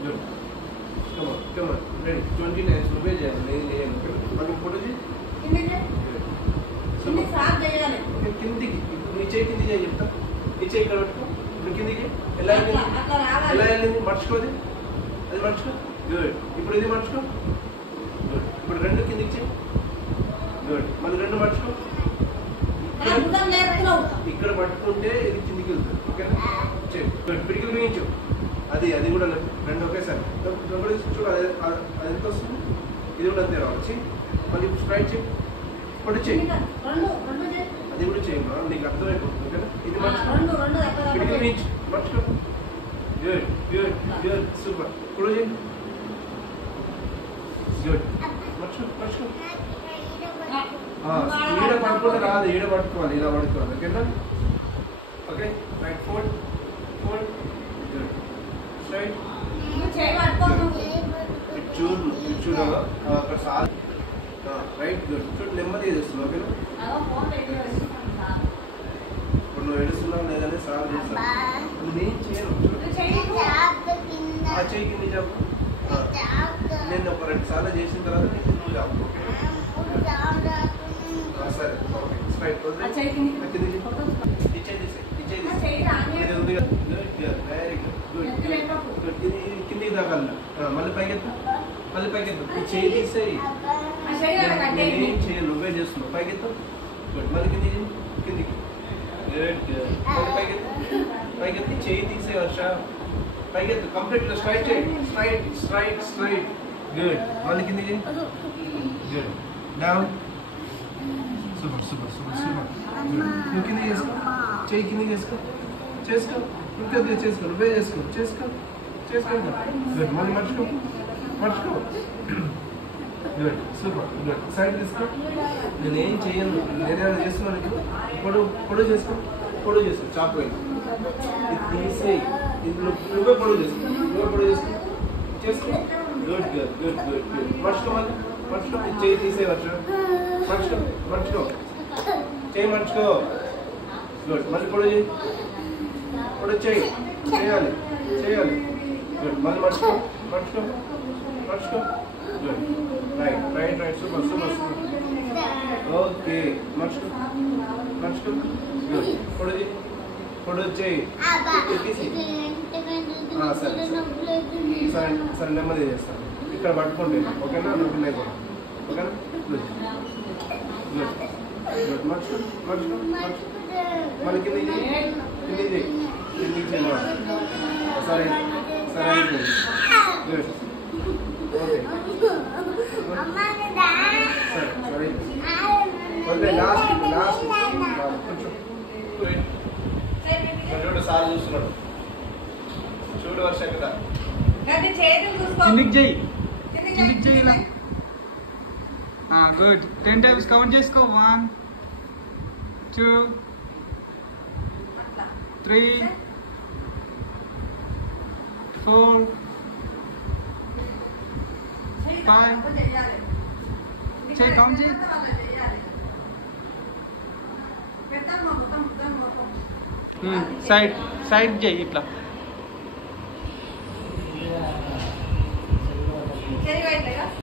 Good. Come on. Ready. 29 रुपए जाएंगे ले मनी फोटो जी किन्नी है किन्नी साफ जाएगा किंदी नीचे किंदी जाए చెప్తా नीचे ఇక్కడ పట్టుకో ఇప్పుడు కిందికి ఎలా వెళ్ళింది మర్చుకోది అది మర్చుకో గుడ్ ఇప్పుడు ఇది మర్చుకో గుడ్ ఇప్పుడు రెండు కిందికి చేయి గుడ్ మళ్ళీ రెండు మర్చుకో ఇక్కడ పట్టుకుంటే ఇది కిందికి వెళ్తుంది ఓకేనా చేయి గుడ్ పిడికిలు వేయించు అది కూడా రెండు ఒకేసారి చూడు అది ఎంత వస్తుంది ఇది కూడా అంతే రావచ్చు మళ్ళీ స్ట్రైట్ చేయి ఇప్పుడు చేయి అది కూడా చేయి నీకు అర్థమైపోతుంది ఓకేనా ఇది మర్చిపో పిడికిలు వేయించు మర్చిపో గుడ్ సూపర్ ఇప్పుడు చేయి గుడ్ మర్చిపో ఈడ పట్టుకుంటే రాదు ఈడ పట్టుకోవాలి ఇలా పట్టుకోవాలి ఓకేనా okay right fold good straight చూడు అక్కడ సార్ రైట్ గుడ్ చూడు నెమ్మదిగా చేస్తున్నావు ఓకేనా ఇప్పుడు నువ్వు ఏడుస్తున్నావు లేదని సార్ చేస్తాను నేను చేయను ఆ చేయి కింద చెప్పు నేను ఒక 2 సార్లు చేసిన తర్వాత నీకు నువ్వు చెప్పు సరే ఓకే స్ట్రైట్ కిందికి దాకాల మళ్ళీ పైకెత్తు ఈ చేయి తీసేయి ఏం చేయాలి నువ్వే చేస్తున్నావు పైకెత్తు గుడ్ మళ్ళీ కిందికి గుడ్ మళ్ళీ పైకెత్తి చేయి తీసే వర్ష పైకెత్తు కంప్లీట్ స్ట్రైట్ చేయి స్ట్రైట్ గుడ్ మళ్ళీ కిందికి గుడ్ డౌన్ సూపర్ నువ్వు కింద చేసుకో చేయి కింద చేసుకో ఇంకా చేసుకో నువ్వే చేసుకో గుడ్ మళ్ళీ మర్చుకో గుడ్ సూపర్ గుడ్ సైడ్ తీసుకో నేనేం చేయను నేనేమైనా చేస్తున్నాను ఇప్పుడు పొడి చేసుకో చాప్ ఇది తీసేయి నువ్వే పొడి చేసుకో గుడ్ మర్చుకో చేయి తీసే మర్చుకో చేయి మర్చుకో గుడ్ మళ్ళీ పొడి చేయాలి గుడ్ మళ్ళీ మర్చుకో గుడ్ రైట్ సూపర్ ఓకే మర్చుకో గుడ్ పొడి చేయి సరే నెమ్మది చేస్తాను ఇక్కడ పట్టుకోండి ఓకేనా నువ్వు పిల్లలు కూడా ఓకేనా గుడ్ మర్చుకో మళ్ళీ కిందికి చేయాలి సరే గుడ్ ఓకే సరే ఓకే లాస్ట్ కొంచెం చూడు సార్ చూస్తున్నాడు చూడు వర్ష కదా కిందికి చెయ్యి గుడ్ 10 times కౌంట్ చేసుకో 1 2 3 4 5 చెయ్యి కౌంట్ చెయ్యి సైడ్ చెయ్యి ఇట్లా